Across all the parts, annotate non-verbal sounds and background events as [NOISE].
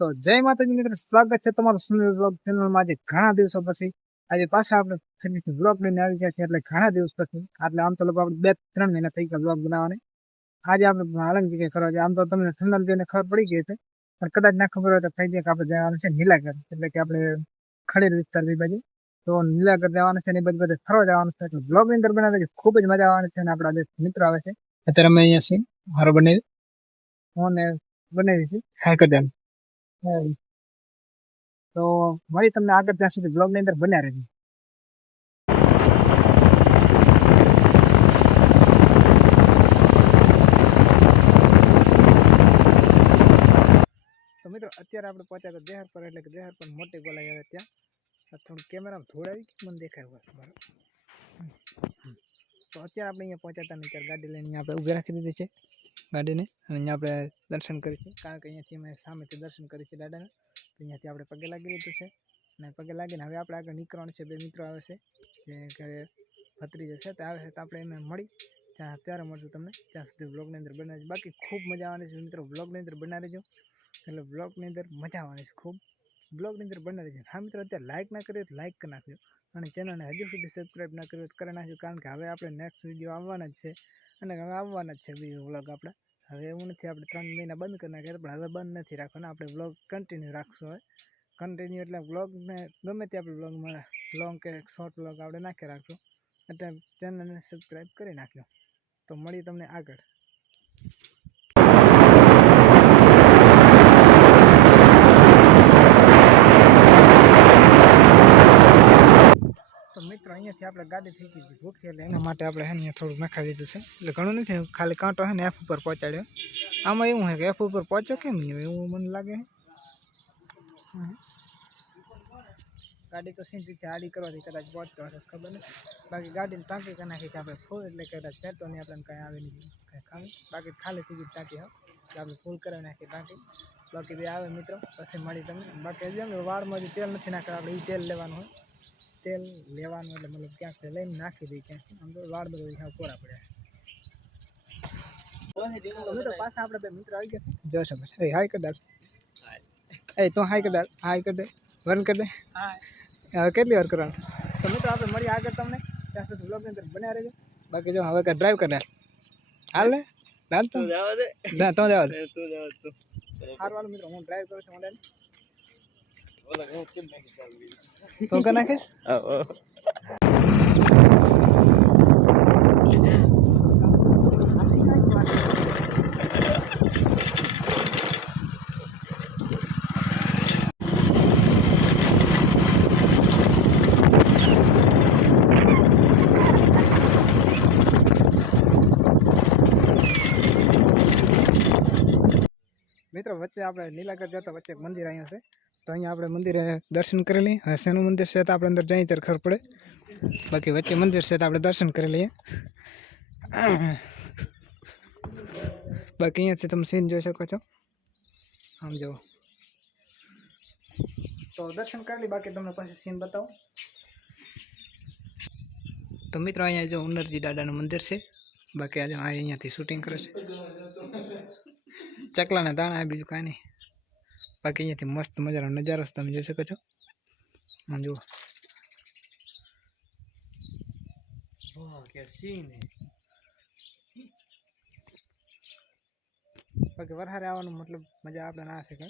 તો જય માતાજી મિત્રો સ્વાગત છે તમારું સુનિલ બ્લોગ ચેનલમાં આજે ઘણા દિવસો પછી આજે પાછા આપણે ફરીથી બ્લોગ લઈને આવી ગયા છે એટલે ઘણા દિવસ પછી એટલે આમ તો લોકો આપણે બે ત્રણ મહિના થઈ ગયા બ્લોગ બનાવવાની આજે આપણે હાલન વિજય કરવા છે આમ તો તમને ઠંડા જોઈને ખબર પડી ગઈ છે પણ કદાચ ના ખબર હોય તો થઈ જાય કે આપણે જવાનું છે નીલાગર એટલે કે આપણે ખડેલ વિસ્તાર એ બાજુ તો નીલાગર જવાનું છે ને એ બધી બધે ફરવા જવાનું છે એટલે બ્લોગ અંદર બનાવે છે ખૂબ જ મજા આવવાની છે અને આપણા જે મિત્રો આવે છે અત્યારે અમે અહીંયા છીએ હારો બનેવી હું ને બનાવી છે હાકદાન तो भाई हमने आगे जाके ब्लॉग के अंदर बनया रे तो मित्रों અત્યારે આપણે પહોંચાતા દેહર પર એટલે કે દેહર પર મોટે બોલાયા અત્યારે થોડું કેમેરામાં થોડાવી કે મને દેખાય વાત માર તો અત્યારે આપણે અહીંયા પહોંચાતા મિત્રો ગાડી લઈને અહીંયા પે ઉગા રાખી દીધી છે ગાડીને અને અહીંયા આપણે દર્શન કરીએ છીએ કારણ કે અહીંયાથી અમે સામેથી દર્શન કરીએ છીએ દાદાના તો અહીંયાથી આપણે પગે લાગી લીધું છે અને પગે લાગીને હવે આપણે આગળ નીકળવાનું છે બે મિત્રો આવે છે જે ઘરે ભત્રીજે છે તે આવે છે તો આપણે એમને મળી ત્યાં અત્યારે મળશું તમને ત્યાં સુધી બ્લોગની અંદર બનાવી બાકી ખૂબ મજા આવવાની છે મિત્રો બ્લોગની અંદર બનાવી દઉં એટલે બ્લોગની અંદર મજા આવવાની છે ખૂબ બ્લોગની અંદર બનાવી છે હા મિત્રો અત્યારે લાઇક ના કરીએ તો લાઇક કરી નાખજો અને ચેનલને હજુ સુધી સબસ્ક્રાઈબ ના કરી તો કરી નાખજો કારણ કે હવે આપણે નેક્સ્ટ વિડીયો આવવાના જ છે અને હવે આવવાના જ છે બીજો વ્લોગ આપણે હવે એવું નથી આપણે ત્રણ મહિના બંધ કરી નાખ્યા પણ હવે બંધ નથી રાખવાનો આપણે વ્લોગ કન્ટિન્યુ રાખશું હવે કન્ટિન્યુ એટલે વ્લોગને ગમે તે આપણે વ્લોગ મળે લોંગ કે શોર્ટ વ્લોગ આપણે નાખી રાખશું એટલે ચેનલને સબસ્ક્રાઈબ કરી નાખ્યો તો મળીએ તમને આગળ થી આપડે ગાડી થીકીધી ભૂખે લે એના માટે આપણે અહીંયા થોડું નખા દીધું છે એટલે ઘણું નથી ખાલી કાંટો છે ને એફ ઉપર પહોંચાડ્યો આમાં એવું હે કે એફ ઉપર પહોંચ્યો કે નહીં એવું મને લાગે છે ગાડી તો સીધી ચાલી કરતી કદાચ બહુત કહો ખબર નથી બાકી ગાડી ને તાકે કને કે આપણે ફોર એટલે કદાચ ચર તો ને આપણને ક્યાં આવે નહીં ક્યાં ખાવ બાકી ખાલી તીકી તાકે હા કે અમે ફૂલ કરી નાખી તાકે બાકી બે આવે મિત્રો પછી મળી તમે બાકી જઈએ ને વાડ માં જે તેલ નથી નાખા આપણે ઈ તેલ લેવાનું છે તેલ લેવાનું એટલે મને ક્યાંથી લઈને નાખી દીધી ક્યાંથી આમ તો વાડ બધું ઉખા કોરા પડ્યા ઓય તમે તો પાછા આપણે ભાઈ મિત્ર આવી ગયા છો જો સબ રે હાઈ કડાલ હાઈ એ તું હાઈ કડાલ હાઈ કડાલ વર્ણ કડાલ હા હવે કેટલી હર કરવાનું તો મિત્ર આપણે મરી આગળ તમને ક્યાંથી વ્લોગિંગ માં બન્યા રહેજો બાકી જો હવે કા ડ્રાઇવ કરે હાલ ને જા તો જા તો જા તો જા તો હાર વાળો મિત્ર હું ડ્રાઇવ કરું છું હું ને तू कना मित्रों वे आप नीलागढ़ जाता वे मंदिर आया से तो अँ आप मंदिर दर्शन कर लीए हाँ शेनु मंदिर से तो आप अंदर जाए तरह खबर पड़े बाकी वे मंदिर से तो आप दर्शन कर लीए बाकी अँ तुम सीन जो सको आम जो तो दर्शन कर ली बाकी तुमने पास सीन बताओ तो मित्रों अँ जो उन्नर जी दादा मंदिर से बाकी आज अँ शूटिंग करे चकला ने दाणा बीजू कहीं नहीं बाकी अँ मस्त मजा नजारा तब जो सको जो बाकी वरहारे आवा मतलब मजा आप ना सके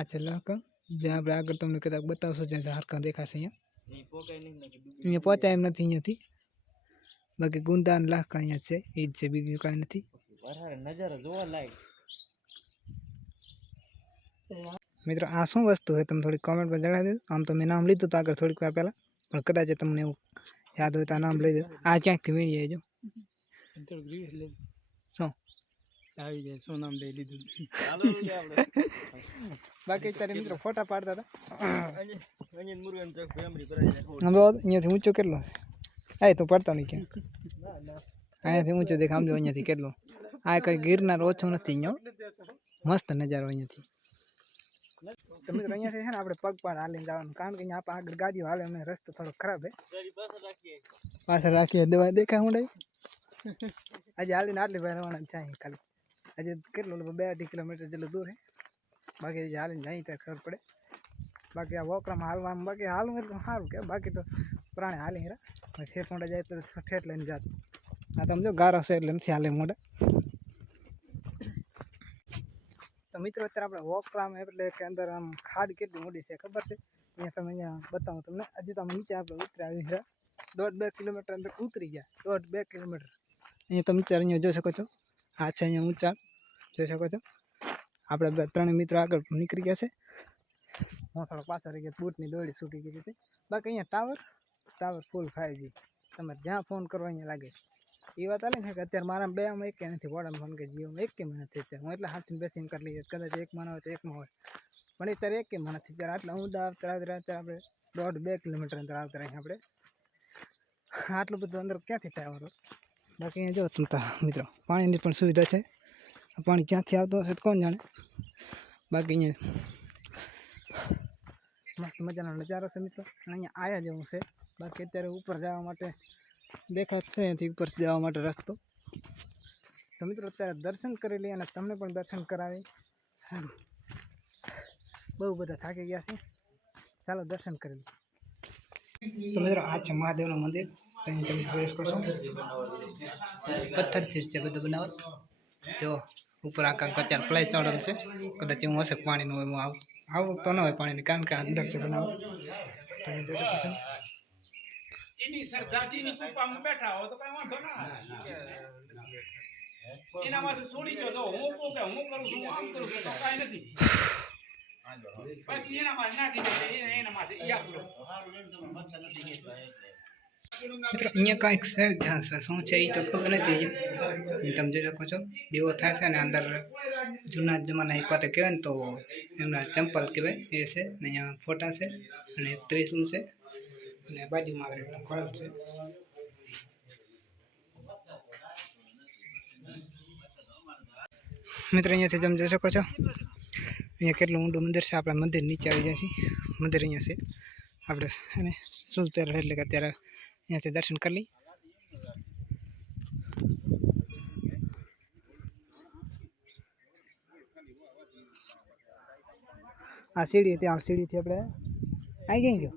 अच्छा लोह जहाँ आप आगे तुमने कदा बताओ जैसे हर का देखा से पहुंचा नहीं बाकी गुंदा लाख का अँ से से बीजू कहीं नहीं വരരെ नजारा જોવો લાઈ મિત્રો આ શું વસ્તુ છે તમે થોડી કમેન્ટમાં જણાવી દો આમ તો મે નામ લીધું તા આગળ થોડીક આ પહેલા પણ કદાચ તમે એ યાદ હોય તો નામ લઈજો આ ક્યાંક થી વીંડી હે જો અંતર રીસ લે સો આવી ગયા સો નામ લઈ લીધું બાકી ચારે મિત્રો ફોટા પાડતા અને રંગીન મુરગન ચોક ફ્રેમરી ભરાઈ ગયો હવે અહીંથી ઊંચો કેટલો છે આ તો પડતો ન કે અહીંથી ઊંચો દેખ આમ જો અહીંથી કેટલો આ કે ગિરના રોચું હતી નહો મસ્ત નજર વહી હતી તમે તો અહીંયાથી છે ને આપણે પગપાન આલીન જવાનું કારણ કે આપા આગળ ગાડીઓ હાલે અને રસ્તો થોડો ખરાબ હે પાછળ રાખી દેવા દેખા હુંડે આજે આલીન આલી ભાઈ રવાના થા હે કાલે આજે કેટલો બે 2 8 કિલોમીટર જલ્લો દૂર હે બાકી જ આલીન નહી તો ખર પડે બાકી આ ઓકરામાં હાલવાનું બાકી હાલું તો સારું કે બાકી તો પ્રાણી આલી હે રા મે સેપોંડા જાય તો સઠેટ લઈને જા આ તો એમ જો ગારો સે એટલે નથી આલે મોડે મિત્રો અત્યારે આપણે વોકરામ એટલે કે અંદર આમ ખાડ કેટલી મોટી છે ખબર છે અહીંયા તમે અહીંયા બતાવું તમને હજી તમે નીચે આપણે ઉતરી આવી છે દોઢ બે કિલોમીટર અંદર ઉતરી ગયા દોઢ બે કિલોમીટર અહીંયા તમે અત્યારે અહીંયા જોઈ શકો છો આ છે અહીંયા ઊંચા જોઈ શકો છો આપણે ત્રણ મિત્રો આગળ નીકળી ગયા છે હું થોડો પાછળ રહી ગયા બૂટની દોડી છૂટી ગઈ હતી બાકી અહીંયા ટાવર ટાવર ફૂલ ખાઈ ગઈ તમારે જ્યાં ફોન કરવા અહીંયા લાગે છે એ વાત આલે ને કે અત્યારે મારા બે માં એક નથી વોડામાં ફોન કે જીઓમાં એક કેમ નથી અત્યારે હું એટલે હાથથી બેસીને કરી લઈએ કદાચ એકમાં હોય તો એકમાં હોય પણ અત્યારે એક કેમ નથી અત્યારે આટલા હું આવતા આવતા આવતા આપણે દોઢ બે કિલોમીટર અંદર આવતા રહીએ આપણે આટલું બધું અંદર ક્યાંથી થાય ટાવર બાકી અહીંયા જો તમતા મિત્રો પાણીની પણ સુવિધા છે પાણી ક્યાંથી આવતું હશે તો કોણ જાણે બાકી અહીંયા મસ્ત મજાનો નજારો છે મિત્રો અને અહીંયા આયા જેવું છે બાકી અત્યારે ઉપર જવા માટે દેખાશે અહીંયાથી ઉપર જવા માટે રસ્તો તો મિત્રો અત્યારે દર્શન કરી લઈએ અને તમને પણ દર્શન કરાવી બહુ બધા થાકી ગયા છે ચાલો દર્શન કરી લઈએ તો મિત્રો આ છે મહાદેવનું મંદિર અહીં તમે પ્રવેશ કરશો પથ્થરથી છે બધું બનાવો જો ઉપર આકાંક અત્યારે પ્લાય ચડેલ છે કદાચ એવું હશે પાણીનું એવું આવું આવું તો ન હોય પાણીની કારણ કે અંદર છે બનાવો તમે જોઈ શકો છો એની શ્રદ્ધાજીની કૃપામાં બેઠા હો તો કઈ વાંધો ના એનામાંથી છોડી દો તો હું કહું કે હું કરું છું આમ કરું છું તો કઈ નથી બાકી એનામાં નાખી દે એનામાંથી યા પૂરો મિત્રો અહીંયા કાંઈક છે જ્યાં છે શું છે એ તો ખબર તમે જોઈ શકો છો દેવો થશે ને અંદર જૂના જમાના એક કહેવાય ને તો એમના ચંપલ કહેવાય એ છે ને અહીંયા ફોટા છે અને ત્રિશુલ છે નેબાજી માગરે કોળ છે મિત્રો અહીંયાથી તમે જોઈ શકો છો અહીંયા કેટલું ઊંડું મંદિર છે આપડે મંદિર નીચે આવી જશે મંદિર અહીંયા છે આપડે અને ચાલતે રહે લે કાતિયાર અહીંયાથી દર્શન કરી લઈએ આ સીડી છે તે આ સીડી થી આપણે આઈ ગયું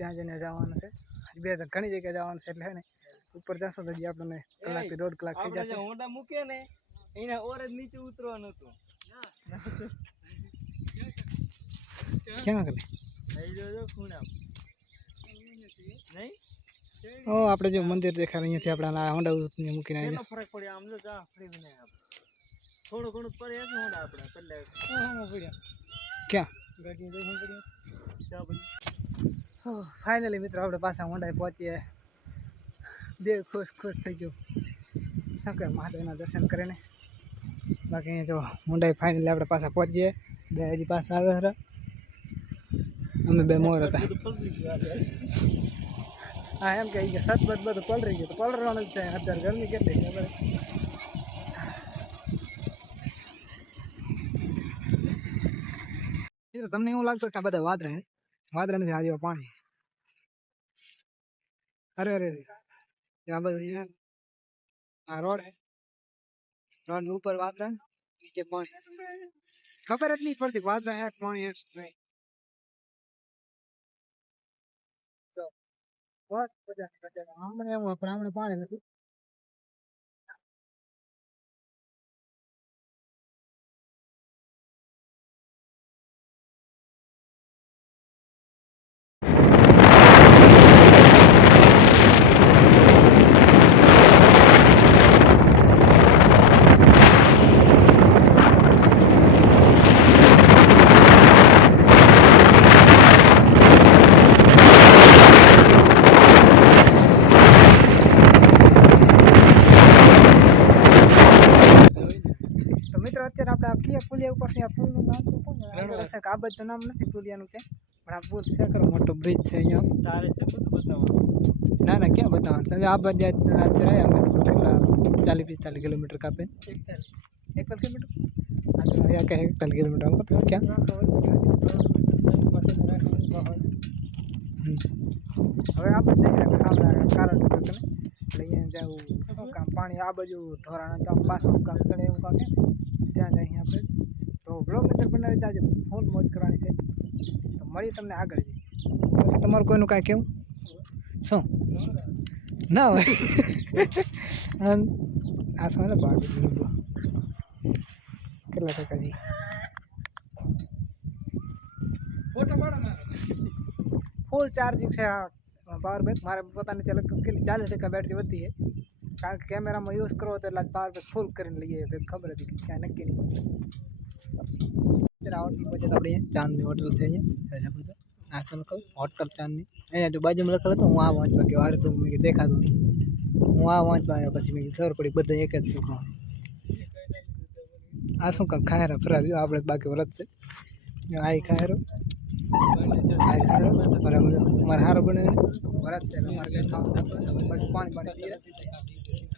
ત્યાં જઈને જવાનું છે બે હજાર ઘણી જગ્યાએ જવાનું છે એટલે હે ને ઉપર જશો તો આપણને કલાકથી દોઢ કલાક થઈ જશે હોંડા મૂકે ને એના ઓર જ નીચે ઉતરવાનું હતું ક્યાં કરે ઓ આપણે જો મંદિર દેખાડે અહીંયાથી આપણા હોંડા મૂકીને આવી ફરક પડ્યો આમ જો જા ફરીને થોડું ઘણું પડે છે હોંડા આપણે પહેલા ક્યાં ગાડી ફાઇનલી મિત્રો આપણે પાછા મોંડાઈ પહોંચીએ દેવ ખુશ ખુશ થઈ ગયો શંકર મહાદેવના દર્શન કરીને બાકી અહીંયા જો મોંડાઈ ફાઇનલી આપણે પાછા પહોંચીએ બે હજી પાછા આવ્યા હતા અમે બે મોર હતા હા એમ કહી ગયા સત બધ બધું પલરી ગયું તો પલરવાનું જ છે અત્યારે ગરમી કેટલી ખબર તમને એવું લાગતું કે આ બધા વાત રહે मात्र नहीं आ जाओ पानी अरे अरे यहाँ पर यहाँ रोड है रोड ऊपर मात्र नीचे पानी खबर नहीं पड़ती मात्र है पानी है तो बहुत मजा आ हमने वो अपना हमने पानी આપણે પુલિયા ઉપરથી આ પુલનું નામ તો કોણ આગળ છે આ બધું નામ નથી પુલિયાનું કે પણ આ પુલ છે કરો મોટો બ્રિજ છે અહીંયા તારે છે બધું બતાવવાનું ના ના ક્યાં બતાવવાનું છે આ બધા અત્યારે અમે કેટલા ચાલીસ પિસ્તાલીસ કિલોમીટર કાપે એક કિલોમીટર या कहे कल किलोमीटर होगा तो क्या હવે આ બધા ખાવડા કારણ લઈને જાવ કામ પાણી આ બાજુ ઢોરાણા કામ પાછું કામ સડે એવું કામ ત્યાં જ અહીં આપણે તો બ્લોગ નજર બનાવી જાજો ફોન મોજ કરવાની છે તો મળીએ તમને આગળ તમારું કોઈનું કાંઈ કેવું શું ના હોય આ શું બાર કેટલા ટકા જઈ ફૂલ ચાર્જિંગ છે આ પાવર બેંક મારે પોતાની ચાલે કેટલી ચાલીસ ટકા બેટરી વધતી છે कैमरा में यूज करो तो बार फुल कर लिए खबर दिख क्या नक के नहीं तेरा होटल बजे अपने चांदनी होटल से है सब कुछ ऐसा लिखो होटल चांदनी ए जो बाजू में लिखा तो वहां पहुंच के वाले तो मुझे देखा तो नहीं वहां पहुंच बस में सर पड़ी बदे एक से को आसों का खाएर फरा लियो आपने बाकी व्रत से आई खाएर आई खाएर पर मुझे मरहार बने व्रत से हमारे के पानी पानी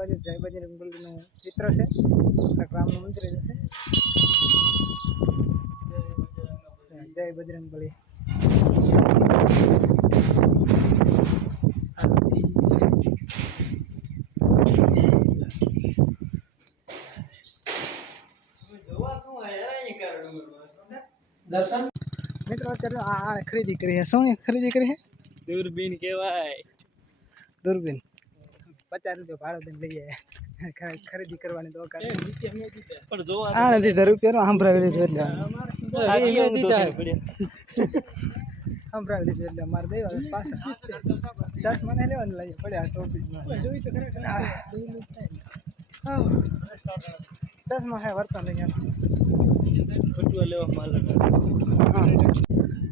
बाजू जय बजरंग बली चित्र से अपना ग्राम मंदिर से जय बजरंग बली दर्शन मित्र खरीदी करी है खरीदी करी है दूरबीन के दूरबीन પચાસ રૂપિયા ભાડો દઈને લઈ આવ્યા ખરીદી કરવાની તો આ નથી ધર રૂપિયા સંભળાવી દીધું એટલે સંભળાવી દીધું એટલે મારે દઈ પાસે પાછા મને લેવાનું લઈએ પડ્યા ટોપિકમાં જોઈ તો ચશ્મા હે વર્તન લઈ ગયા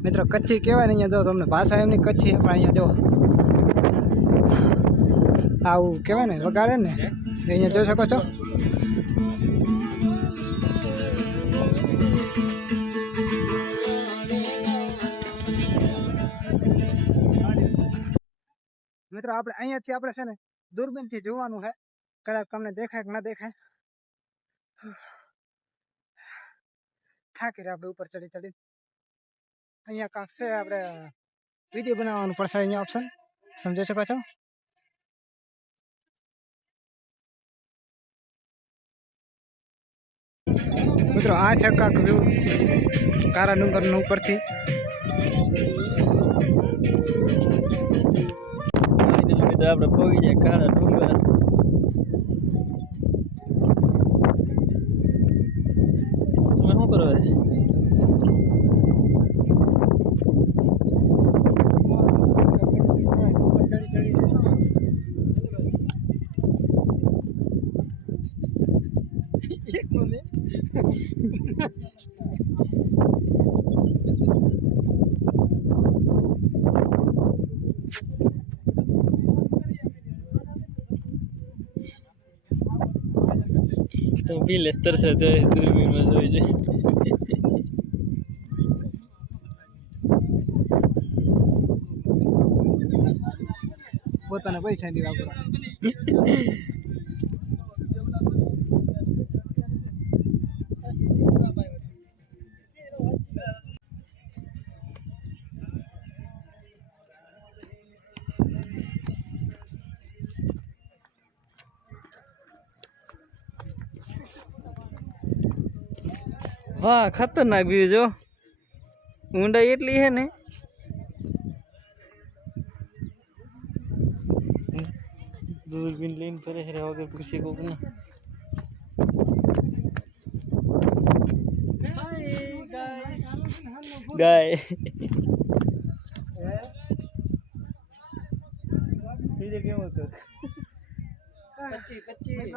મિત્રો કચ્છી કહેવાય ને અહીંયા જો તમને ભાષા એમની કચ્છી પણ અહીંયા જો આઉ કહેવાને વગાડે ને અહીંયા જોઈ શકો છો મિત્રો આપણે અહીંયા થી આપણે છે ને દૂરબીન થી જોવાનું છે કરે કમને દેખાય કે ન દેખાય કાકે રામે ઉપર ચડી ચડી અહીંયા ક્યાંક સે આપણે વિડીયો બનાવવાનું પડશે અહીંયા ઓપ્શન સમજી શકો છો મિત્રો આ છે કાંક વ્યૂ કારા ડુંગરનું ઉપરથી આપણે પહોંચી જાય કાળા ડુંગર તમે શું કરો છો એટલે છે તો દૂરબીનમાં જોઈ જાય પોતાના પૈસા થી વાપરવા [LAUGHS] વાહ ખતરનાક વ્યૂ જો ઊંડાઈ એટલી છે ને દૂરબીન લઈને ફરે છે વગર પૂછી કોક ને ગાય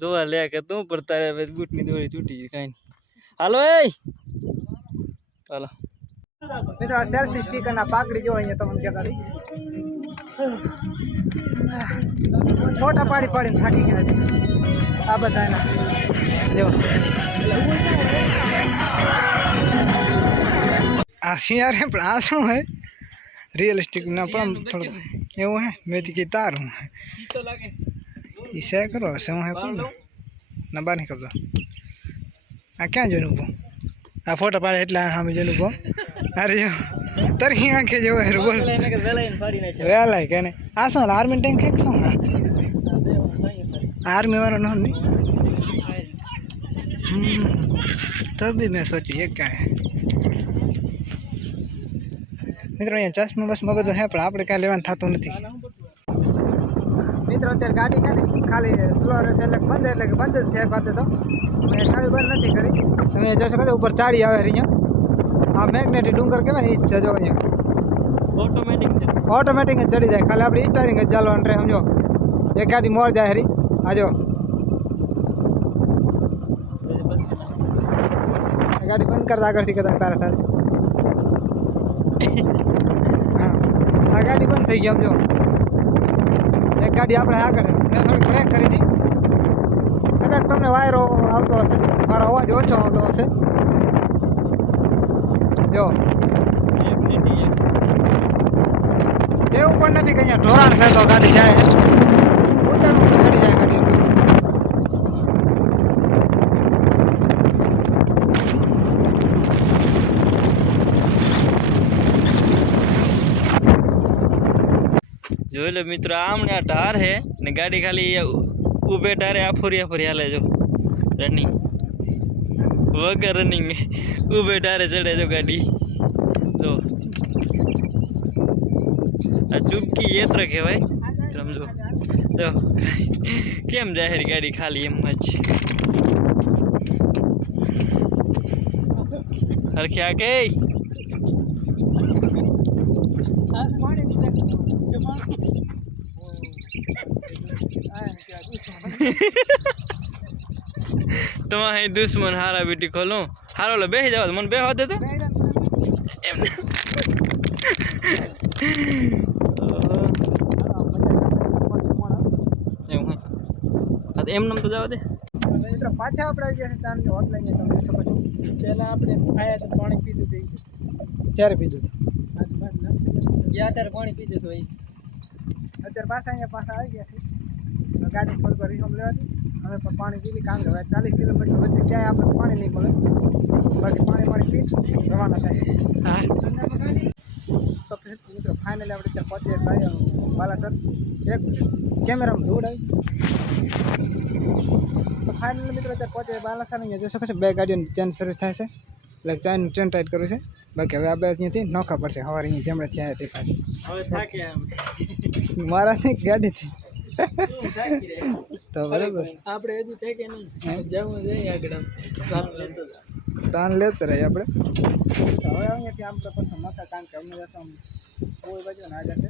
જોવા લે કે તું પર તારે બૂટની દોરી તૂટી ગઈ કાંઈ હાલો એ હાલો મિત્રો સેલ્ફી સ્ટીકરના પાકડી જો અહીંયા તમને દેખાડી ફોટા પાડી પાડીને થાકી ગયા આ બધા એના જો આ સિયાર પણ આ શું હે રિયલિસ્ટિક ના પણ થોડું એવું હે મેં તો કીધા તારું હે इसे करो से वहाँ कौन ना बार निकल दो आ क्या जो नुपो आ फोटो पार हेट हम जो नुपो अरे यो तर ही आंखे जो है रुको वेल है कहने आ सो आर मिनट एक एक सो आर मेवर ना नहीं तब भी मैं सोचू ये क्या है मित्रों यहाँ चश्मा बस मैं बदल है पर आप लेकर लेवन था तो नहीं मित्रों तेरे गाड़ी है ना खाली स्लो रेक बंद बंद पाते तो मैं खाली बंद नहीं करी तो जैसे कहते ऊपर चाड़ी आवे रही हाँ मैग्नेटी डूंगर के ऑटोमेटिक चढ़ी जाए खाली अपनी स्टारिंग चलवा रहे समझो एक गाड़ी मर जाए हरी आज गाड़ी बंद कर दा करती कदम तारा तारे हाँ गाड़ी बंद थी गई समझो एक गाड़ी आप आगे મેં થોડી બ્રેક કરી હતી કદાચ તમને વાયરો આવતો હશે મારો અવાજ ઓછો આવતો હશે જો એવું પણ નથી કે અહીંયા ઢોરાણ સાહેબ ગાડી જાય ઉતારું जो ले मित्र आम ना डार है ने गाड़ी खाली या उबे डार है अफुरिया फुरिया ले जो रनिंग वगैरह रनिंग है उबे डार है जो गाड़ी जो अचूक की ये तरह के भाई समझो जो क्या हम जाहिर गाड़ी खाली है मच हर क्या कहे તમારે દુશ્મન હારા બેટી ખોલો હારો લે બેસી જવા મને બેહવા દે તો એમ નામ તો જવા દે મિત્રો પાછા આપણે આવી ગયા છે તાન હોટ લઈને તમે પહેલાં આપણે ખાયા છે પાણી પીધું હતું ક્યારે પીધું હતું ગયા ત્યારે પાણી પીધું હતું એ અત્યારે પાછા અહીંયા પાછા આવી ગયા गाड़ी खोल कर पानी की भी काम हो चालीस किलोमीटर में क्या यहाँ पर पानी नहीं खोले बाकी पानी पानी पी रवाना था तो फिर फाइनल अपने चल भाई बाला सर एक कैमरा में दूर है तो फाइनल मित्रों ते बाला सर नहीं जैसे कुछ बैग गाड़ी चेंज सर्विस था ऐसे चाइन ट्रेन टाइट करो से बाकी हमें अब नहीं थी से हवा रही थी हमारे चाहे मारा थी गाड़ी थी તો બરાબર આપણે હજુ થાય કે નહીં જવું જઈએ આગળ તાન લેતા રહી આપણે હવે આવીએ ત્યાં આમ તો કારણ કે અમને કોઈ બાજુ ના જશે